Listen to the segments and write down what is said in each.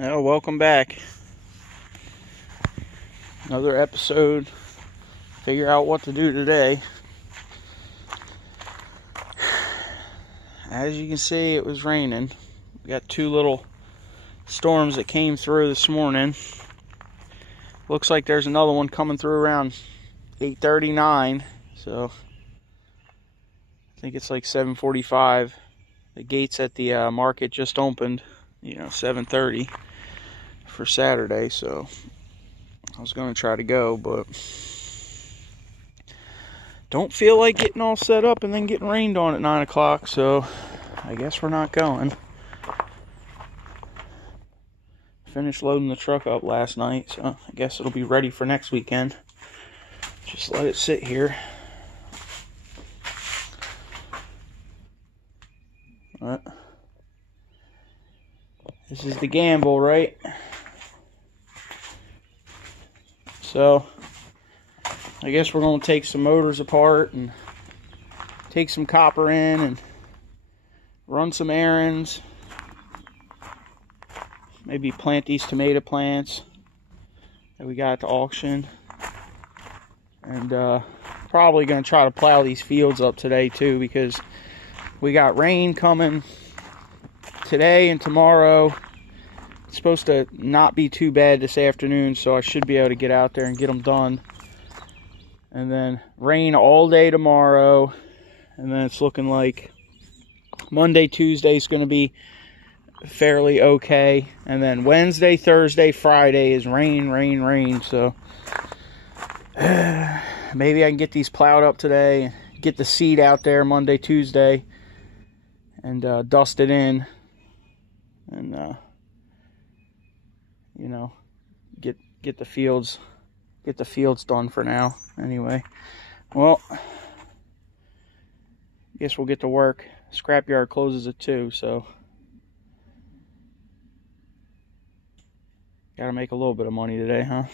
Oh, welcome back. Another episode. Figure out what to do today. As you can see, it was raining. We got two little storms that came through this morning. Looks like there's another one coming through around 8:39. So I think it's like 7:45. The gates at the market just opened, 7:30 for Saturday. So I was going to try to go, but don't feel like getting all set up and then getting rained on at 9 o'clock. So I guess we're not going. Finished loading the truck up last night, so I guess it'll be ready for next weekend. Just let it sit here. But this is the gamble, right? So I guess we're going to take some motors apart and take some copper in and run some errands. Maybe plant these tomato plants that we got at the auction. And probably going to try to plow these fields up today too, because we got rain coming today and tomorrow. It's supposed to not be too bad this afternoon, so I should be able to get out there and get them done. And then rain all day tomorrow. And then it's looking like Monday, Tuesday is going to be fairly okay. And then Wednesday, Thursday, Friday is rain, rain, rain. So maybe I can get these plowed up today, get the seed out there Monday, Tuesday, and dust it in, and get the fields done for now. Anyway, well, guess we'll get to work. Scrapyard closes at 2, so gotta make a little bit of money today, huh?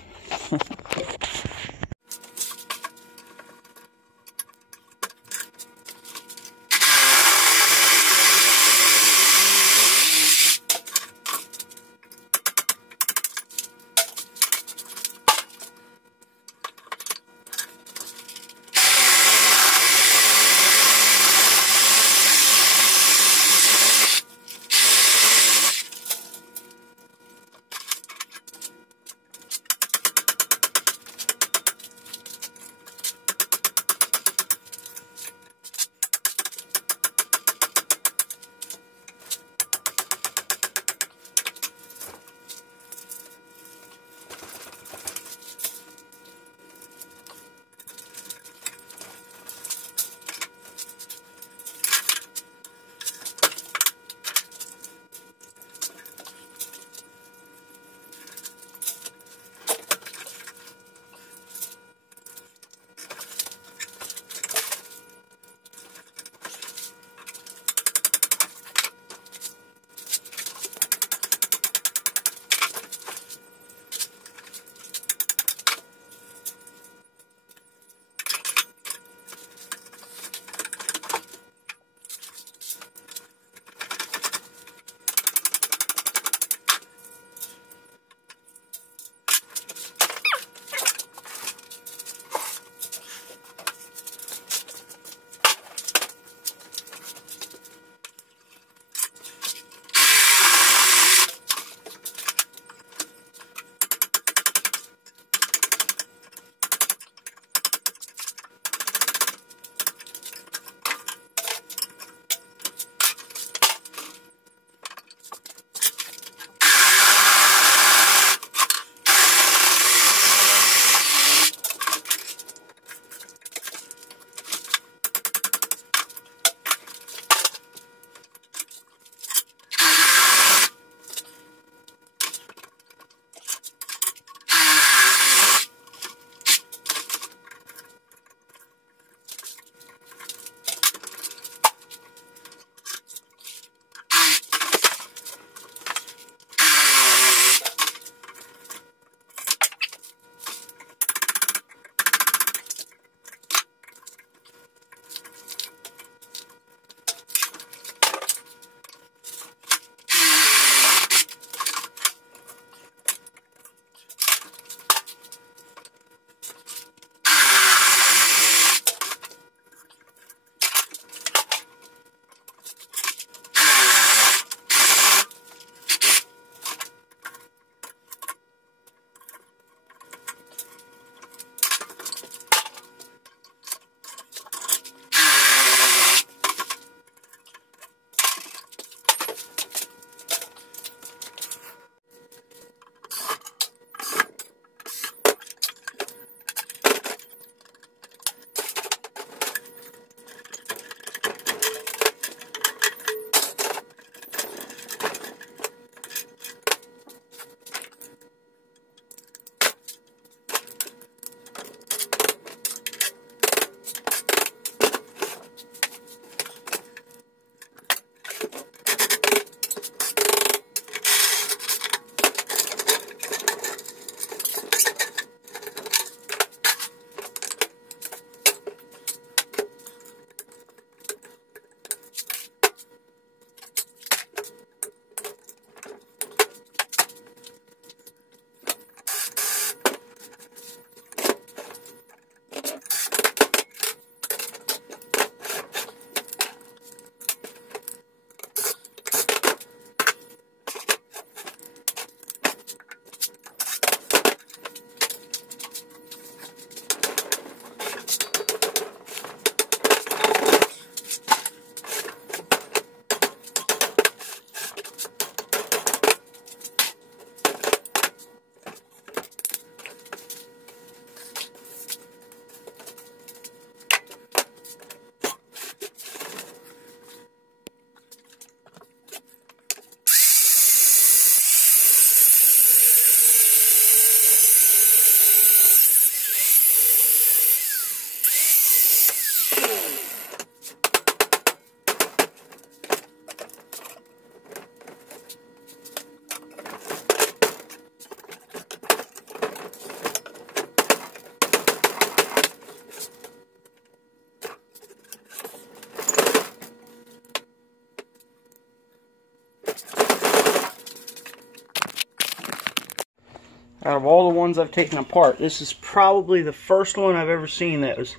Out of all the ones I've taken apart, this is probably the first one I've ever seen that was,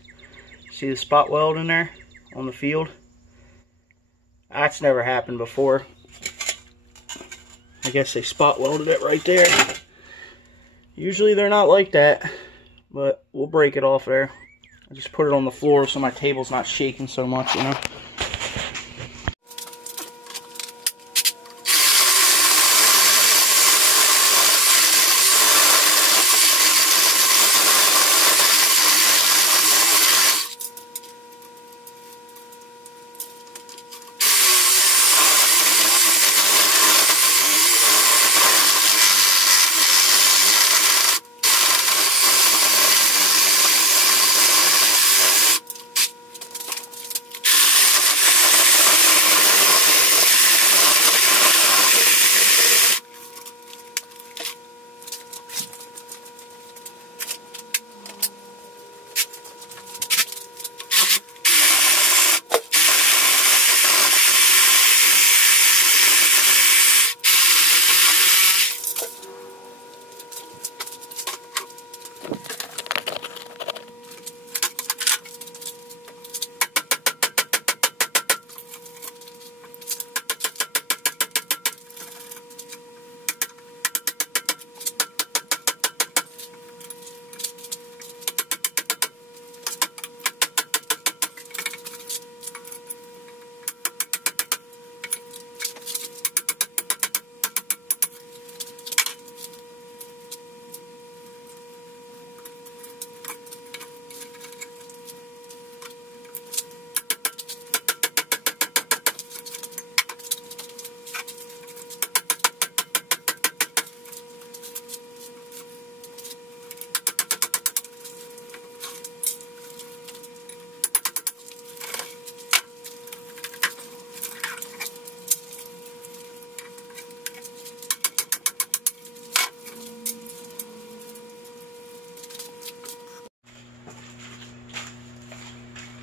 see the spot weld in there on the field? That's never happened before. I guess they spot welded it right there. Usually they're not like that, but we'll break it off there. I just put it on the floor so my table's not shaking so much, you know.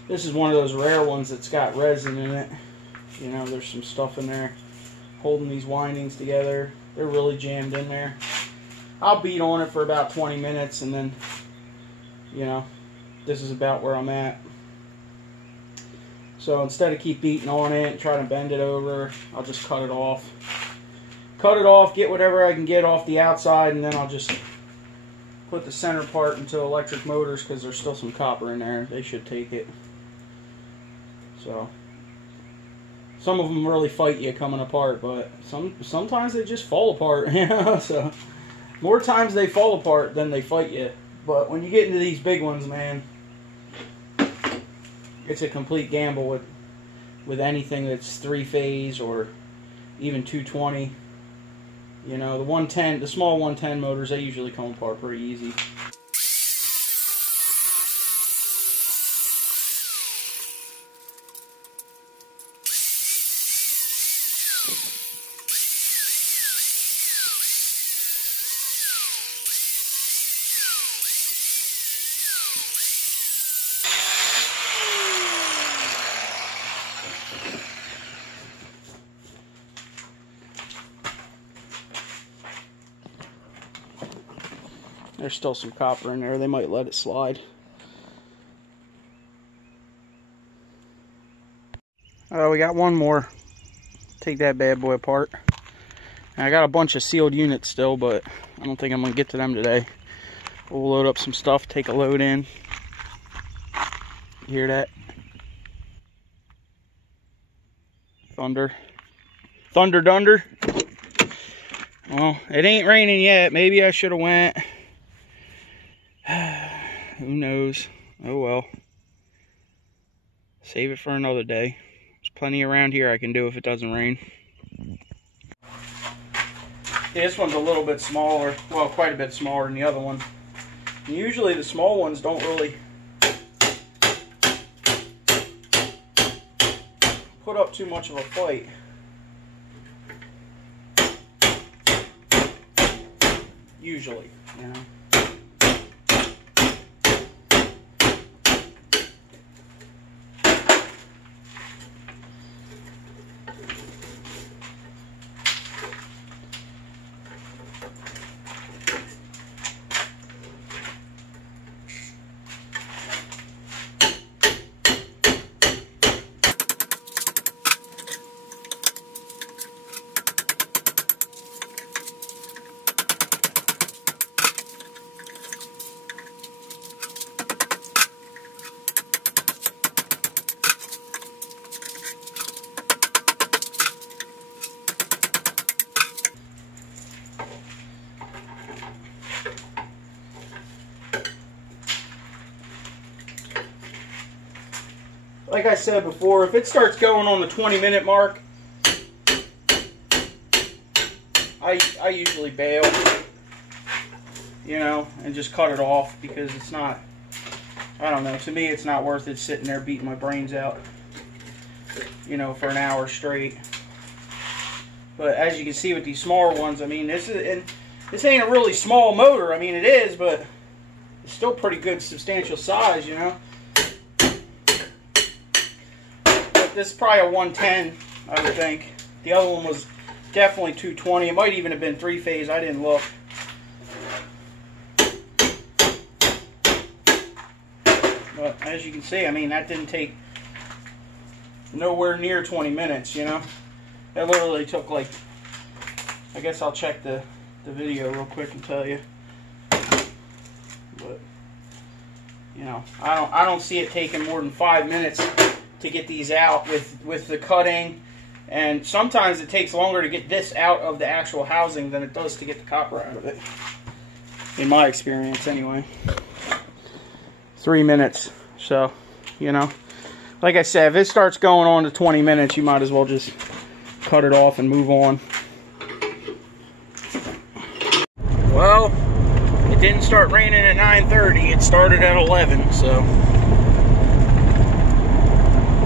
This is one of those rare ones that's got resin in it. You know, there's some stuff in there holding these windings together. They're really jammed in there. I'll beat on it for about 20 minutes and then, you know, this is about where I'm at. So instead of keep beating on it and trying to bend it over, I'll just cut it off. Cut it off, get whatever I can get off the outside, and then I'll just put the center part into electric motors because there's still some copper in there. They should take it. So some of them really fight you coming apart, but sometimes they just fall apart, you know. So more times they fall apart than they fight you. But when you get into these big ones, man, it's a complete gamble with anything that's 3-phase or even 220. You know, the 110, the small 110 motors, they usually come apart pretty easy. There's still some copper in there. They might let it slide. We got one more. Take that bad boy apart. And I got a bunch of sealed units still, but I don't think I'm going to get to them today. We'll load up some stuff, take a load in. You hear that? Thunder. Thunder dunder. Well, it ain't raining yet. Maybe I should have went. Who knows? Oh well. Save it for another day. There's plenty around here I can do if it doesn't rain. Yeah, this one's a little bit smaller. Well, quite a bit smaller than the other one. And usually the small ones don't really put up too much of a fight. Usually, you know. like I said before, if it starts going on the 20-minute mark, I usually bail, you know, and just cut it off, because it's not, I don't know, to me it's not worth it sitting there beating my brains out, you know, for an hour straight. But as you can see with these smaller ones, I mean, this ain't a really small motor. I mean, it is, but it's still pretty good, substantial size, you know. But this is probably a 110, I would think. The other one was definitely 220. It might even have been 3-phase. I didn't look. But as you can see, I mean, that didn't take nowhere near 20 minutes, you know. That literally took like, I guess I'll check the video real quick and tell you. But, you know, I don't see it taking more than 5 minutes to get these out with the cutting. And sometimes it takes longer to get this out of the actual housing than it does to get the copper out of it. In my experience, anyway. 3 minutes. So, you know, like I said, if it starts going on to 20 minutes, you might as well just cut it off and move on. Well, it didn't start raining at 9:30. It started at 11, so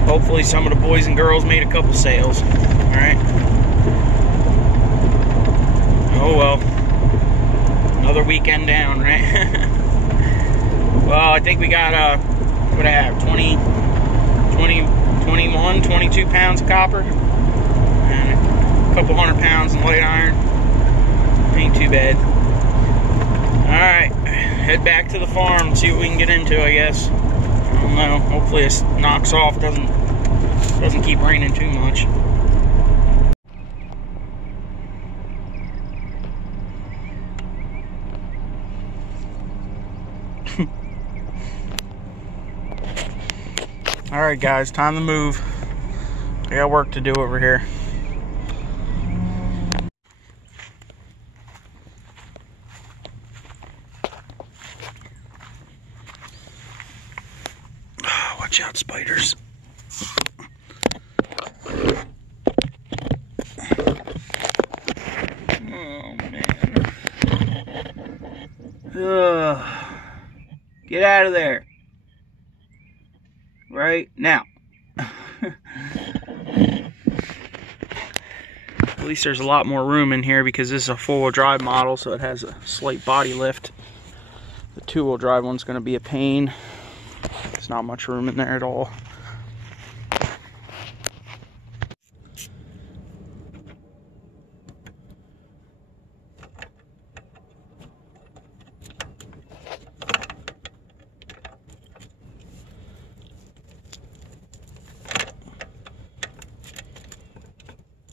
hopefully some of the boys and girls made a couple sales. Alright. Oh well. Another weekend down, right? Well, I think we got, what I have, 21, 22 pounds of copper. And a couple 100 pounds in light iron. Ain't too bad. Alright. Head back to the farm and see what we can get into, I guess. I don't know. Hopefully it knocks off, doesn't keep raining too much. Alright guys, time to move. I got work to do over here. Watch out, spiders. Oh man. Get out of there. Right now. At least there's a lot more room in here because this is a four-wheel drive model, so it has a slight body lift. The two-wheel drive one's going to be a pain. There's not much room in there at all.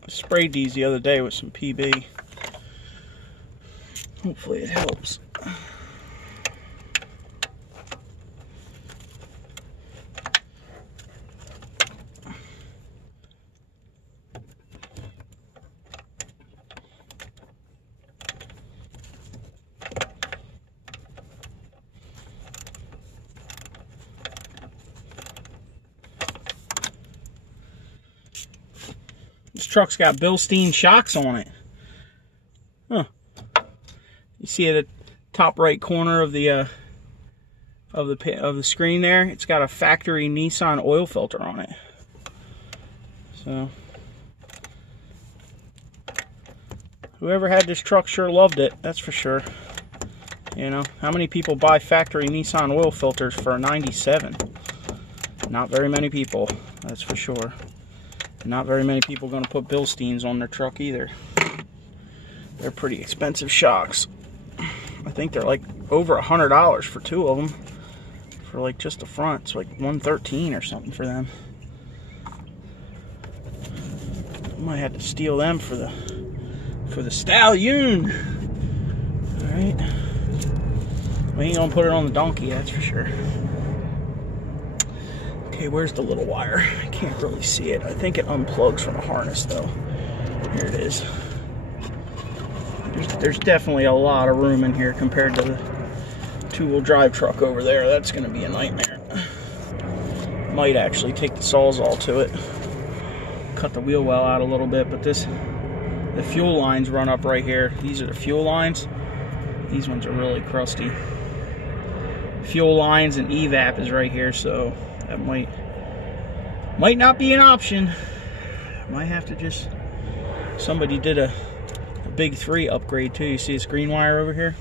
I sprayed these the other day with some PB. Hopefully it helps. This truck's got Bilstein shocks on it. Huh. You see at the top right corner of the screen there, it's got a factory Nissan oil filter on it. So whoever had this truck sure loved it, that's for sure. You know, how many people buy factory Nissan oil filters for a 97? Not very many people, that's for sure. Not very many people are going to put Bilsteins on their truck either. They're pretty expensive shocks. I think they're like over $100 for two of them. For like just the front, it's like $113 or something for them. I might have to steal them for the stallion. All right. We ain't gonna put it on the donkey, that's for sure. Okay, where's the little wire? I can't really see it. I think it unplugs from the harness though. Here it is. There's definitely a lot of room in here compared to the two-wheel drive truck over there. That's gonna be a nightmare. Might actually take the Sawzall to it. Cut the wheel well out a little bit, but the fuel lines run up right here. These are the fuel lines. These ones are really crusty. Fuel lines and evap is right here, so that might not be an option. Might have to just, somebody did a big 3 upgrade too. You see this green wire over here?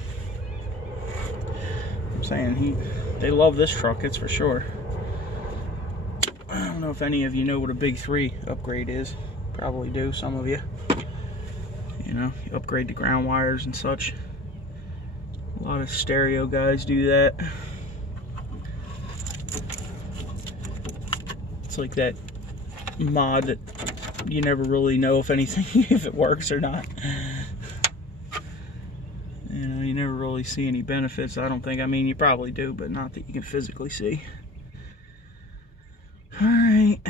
I'm saying they love this truck, it's for sure. I don't know if any of you know what a big 3 upgrade is. Probably do, some of you. You know, you upgrade the ground wires and such. A lot of stereo guys do that. It's like that mod that you never really know if anything, if it works or not. You know, you never really see any benefits, I don't think. I mean, you probably do, but not that you can physically see. Alright.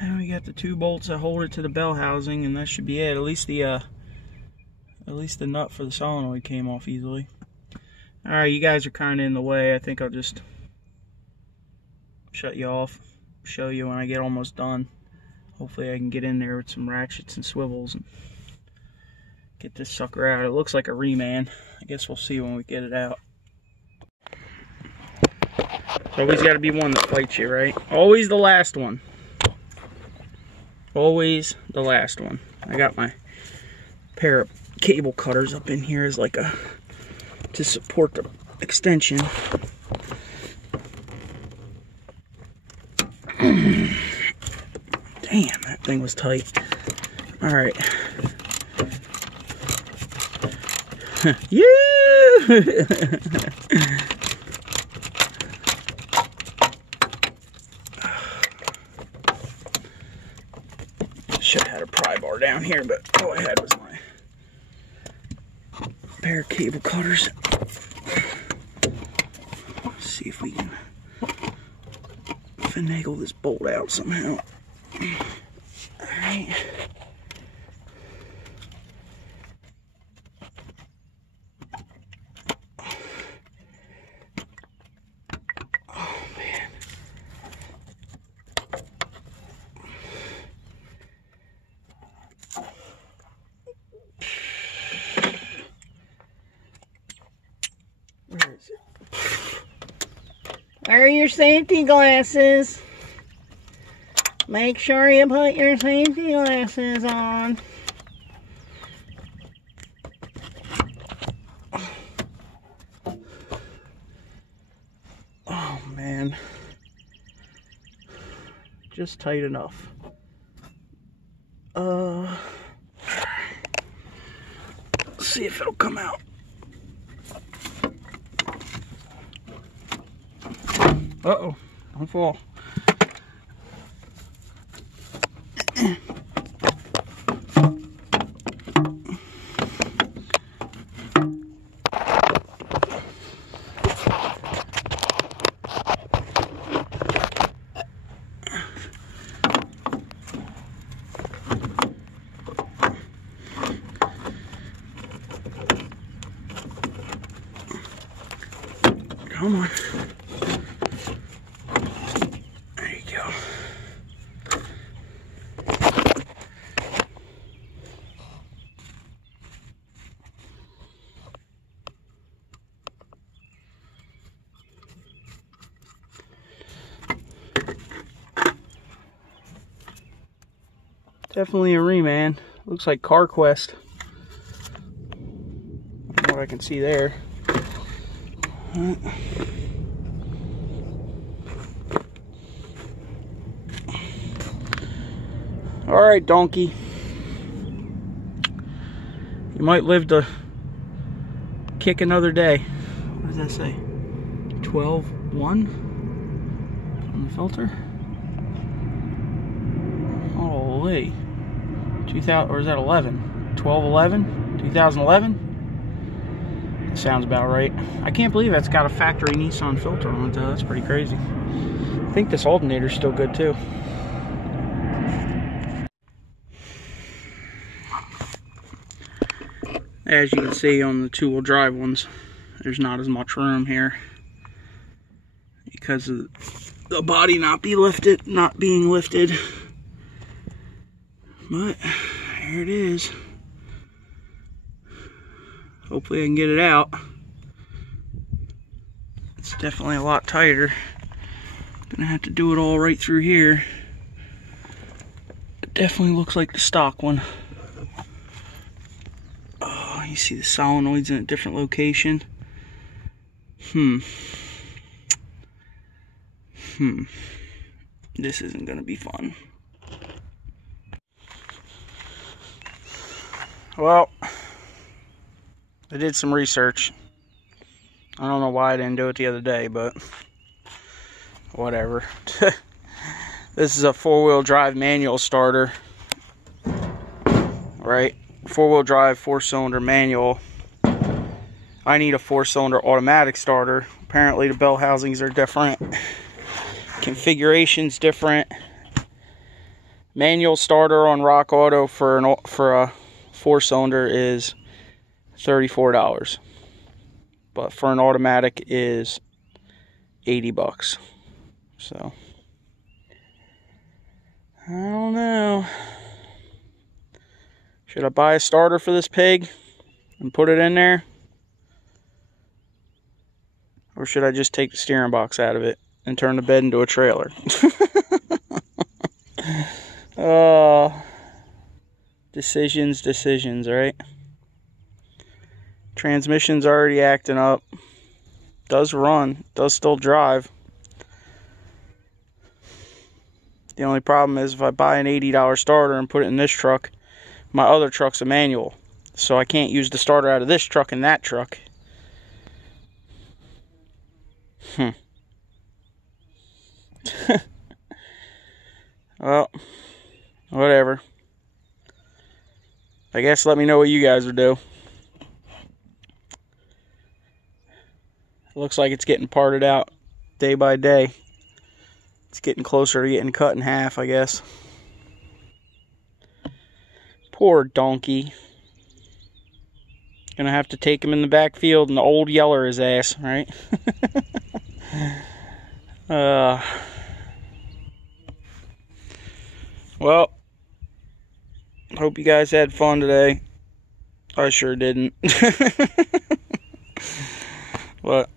And we got the 2 bolts that hold it to the bell housing, and that should be it. At least the nut for the solenoid came off easily. Alright, you guys are kind of in the way. I think I'll just shut you off, show you when I get almost done. Hopefully I can get in there with some ratchets and swivels and get this sucker out. It looks like a reman. I guess we'll see when we get it out. It's always got to be one that fights you, right? Always the last one. Always the last one. I got my pair of cable cutters up in here as like to support the extension. Damn, that thing was tight. Alright. Yeah! Should have had a pry bar down here, but all I had was my pair of cable cutters. Let's see if we can finagle this bolt out somehow. Alright. Oh man. Where is it? Where are your safety glasses? Make sure you put your safety glasses on. Oh man. Just tight enough. Let's see if it'll come out. Uh-oh, don't fall. Come on. There you go. Definitely a reman. Looks like CarQuest. From what I can see there. Alright, donkey. You might live to kick another day. What does that say? 12.1 on the filter? Holy. 2000, or is that 11? 12.11? 2011? Sounds about right. I can't believe that's got a factory Nissan filter on it though. That's pretty crazy. I think this alternator's still good too. As you can see on the 2-wheel drive ones, there's not as much room here. because of the body not being lifted. But there it is. Hopefully I can get it out. It's definitely a lot tighter. Gonna have to do it all right through here. It definitely looks like the stock one. Oh, you see the solenoids in a different location. This isn't gonna be fun. Well, I did some research. I don't know why I didn't do it the other day, but whatever. This is a 4-wheel drive manual starter, right? 4-wheel drive, 4-cylinder manual. I need a 4-cylinder automatic starter. Apparently the bell housings are different. Configuration's different. Manual starter on Rock Auto for a 4-cylinder is $34. But for an automatic is $80. So I don't know. Should I buy a starter for this pig and put it in there? Or should I just take the steering box out of it and turn the bed into a trailer? Decisions, right? Transmission's already acting up. Does run, does still drive. The only problem is if I buy an $80 starter and put it in this truck, my other truck's a manual. So I can't use the starter out of this truck in that truck. Well, whatever. I guess let me know what you guys would do. It looks like it's getting parted out day by day. It's getting closer to getting cut in half, I guess. Poor donkey. Gonna have to take him in the backfield and old yeller his ass, right? Well, hope you guys had fun today. I sure didn't. But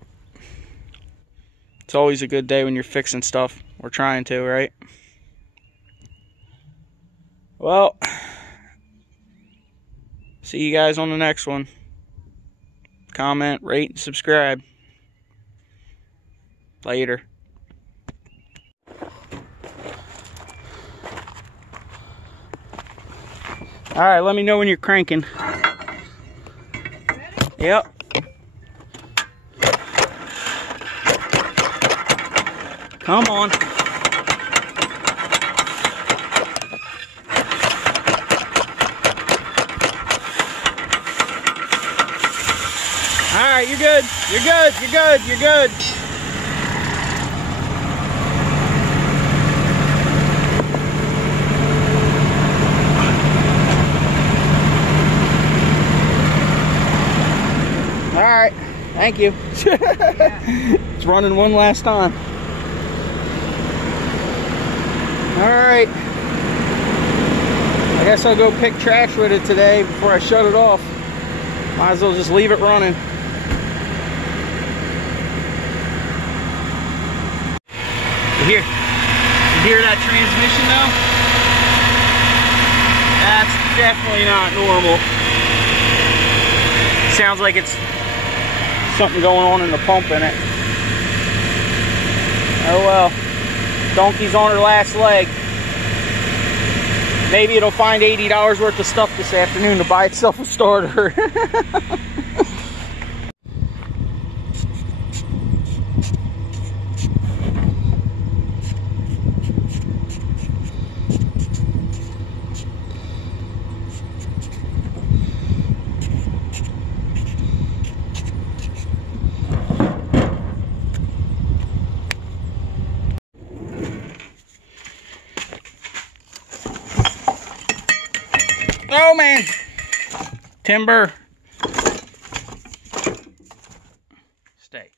it's always a good day when you're fixing stuff. We're trying to, right? Well, see you guys on the next one. Comment, rate, and subscribe. Later. Alright, let me know when you're cranking. Yep. Come on. Alright, you're good. You're good. You're good. You're good. Alright, thank you. It's running one last time. Alright. I guess I'll go pick trash with it today before I shut it off. Might as well just leave it running. You hear that transmission though? That's definitely not normal. Sounds like it's something going on in the pump in it. Oh well. Donkey's on her last leg. Maybe it'll find $80 worth of stuff this afternoon to buy itself a starter. Oh man, timber, stay.